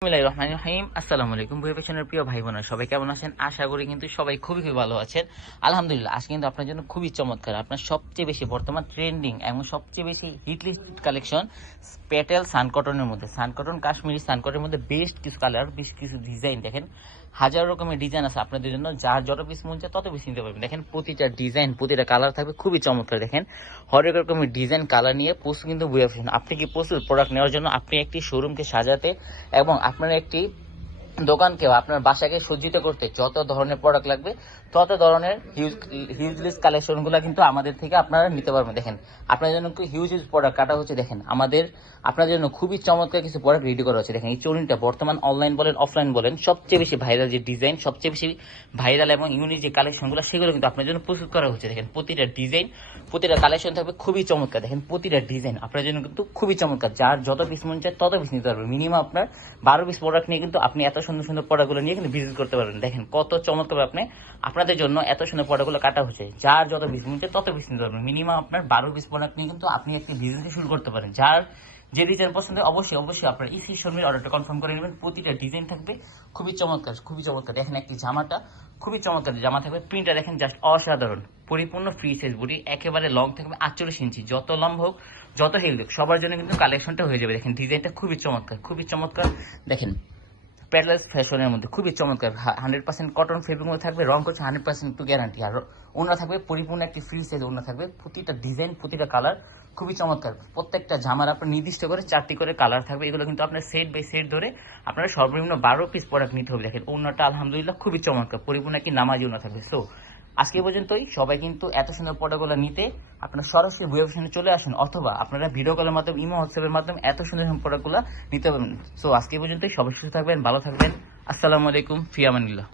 বিসমিল্লাহির রহমানির রহিম। আসসালামু আলাইকুম বই পেছনের প্রিয় ভাই বোনেরা সবাই কেমন আছেন? আশা করি কিন্তু সবাই খুবই ভালো আছেন। আলহামদুলিল্লাহ, আজকে কিন্তু আপনার জন্য খুবই চমৎকার, আপনার সবচেয়ে বেশি বর্তমান ট্রেন্ডিং এবং সবচেয়ে বেশি কালেকশন সানকটনের মধ্যে। সানকটন কাশ্মীরি সানকটনের মধ্যে বেস্ট কিছু কালার বেশ কিছু ডিজাইন দেখেন, হাজার রকমের ডিজাইন আছে আপনাদের জন্য। যার যত পিস মন তত বেশি নিতে পারবেন। দেখেন, প্রতিটা ডিজাইন প্রতিটা কালার থাকবে খুবই চমৎকার। দেখেন, হরেক রকমের ডিজাইন কালার নিয়ে প্রস্তুত কিন্তু আপনি কি প্রস্তুত প্রোডাক্ট নেওয়ার জন্য আপনি একটি শোরুমকে সাজাতে এবং আপনার একটি দোকানকে আপনার বাসাকে সজ্জিত করতে যত ধরনের প্রোডাক্ট লাগবে, তত ধরনের হিউজ হিউজ লিস্ট কালেকশনগুলো কিন্তু আমাদের থেকে আপনারা নিতে পারবেন। দেখেন আপনার জন্য হিউজ হিউজ প্রোডাক্ট কাটা হচ্ছে, দেখেন, আমাদের আপনার জন্য খুবই চমৎকার কিছু প্রোডাক্ট রেডি করা হচ্ছে। দেখেন, এই চুরিটা বর্তমান অনলাইন বলেন অফলাইন বলেন, সবচেয়ে বেশি ভাইরাল যে ডিজাইন সবচেয়ে বেশি ভাইরাল এবং ইউনিক যে কালেকশনগুলো সেগুলো কিন্তু আপনার জন্য প্রস্তুত করা হচ্ছে। দেখেন, প্রতিটা ডিজাইন প্রতিটা কালেকশন থাকবে খুবই চমৎকার। দেখেন, প্রতিটা ডিজাইন আপনার জন্য কিন্তু খুবই চমৎকার। যার যত পিস মন চায় তত পিস নিতে পারবেন মিনিমাম আপনার বারো পিস প্রোডাক্ট নিয়ে কিন্তু আপনি এত সুন্দর সুন্দর প্রোডাক্টগুলো নিয়ে কিন্তু ভিজিট করতে পারবেন। দেখেন কত চমৎকার আপনি আপনাদের জন্য এত সুন্দর প্রোডাক্টগুলো কাটা হচ্ছে। যার যত পিস চায় তত পিস পারবেন। মিনিমাম আপনার বারো পিস প্রোডাক্ট নিয়ে কিন্তু আপনি একটি বিজনেস শুরু করতে পারেন। যার যে ডিজাইন পছন্দ অবশ্যই অবশ্যই আপনার ইসি শর্মির অর্ডারটা কনফার্ম করে নেবেন। প্রতিটা ডিজাইন থাকবে খুবই চমৎকার খুবই চমৎকার। দেখেন একটি জামাটা, খুবই চমৎকার জামা থাকবে। প্রিন্টটা দেখেন জাস্ট অসাধারণ। পরিপূর্ণ ফ্রি সাইজ বডি একেবারে লং থাকবে আটচল্লিশ ইঞ্চি যত লম্ব হোক, যত হেল হোক, সবার জন্য কিন্তু কালেকশনটা হয়ে যাবে। দেখেন ডিজাইনটা খুবই চমৎকার খুবই চমৎকার। দেখেন প্যাডলেস ফ্যাশনের মধ্যে। খুবই চমৎকার। হান্ড্রেড পার্সেন্ট কটন ফেব্রিক মধ্যে থাকবে, রং করছে হান্ড্রেড পার্সেন্ট একটু গ্যারান্টি আর ওনা থাকবে পরিপূর্ণ একটি ফ্রি সাইজ ওনা থাকবে। প্রতিটা ডিজাইন প্রতিটা কালার খুবই চমৎকার। প্রত্যেকটা জামার আপনার নির্দিষ্ট করে চারটি করে কালার থাকবে। এগুলো কিন্তু আপনার সেট বাই সেট ধরে আপনার সর্বনিম্ন বারো পিস প্রোডাক্ট নিতে হবে। দেখেন ওনাটা আলহামদুলিল্লাহ খুবই চমৎকার। পরিপূর্ণ একটি নামাজি ওনা থাকবে। সো আজকে পর্যন্তই। সবাই কিন্তু এত সুন্দর প্রোডাক্টগুলো নিতে আপনারা সরাসরি বই অপশনে চলে আসুন, অথবা আপনারা ভিডিও কলের মাধ্যমে ইমো হোয়াটসঅ্যাপের মাধ্যমে এত সুন্দর সুন্দর প্রোডাক্টগুলো নিতে পারবেন। সো আজকে পর্যন্তই। সবাই সুস্থ থাকবেন, ভালো থাকবেন। আসসালামু আলাইকুম ফিয়ামানিল্লাহ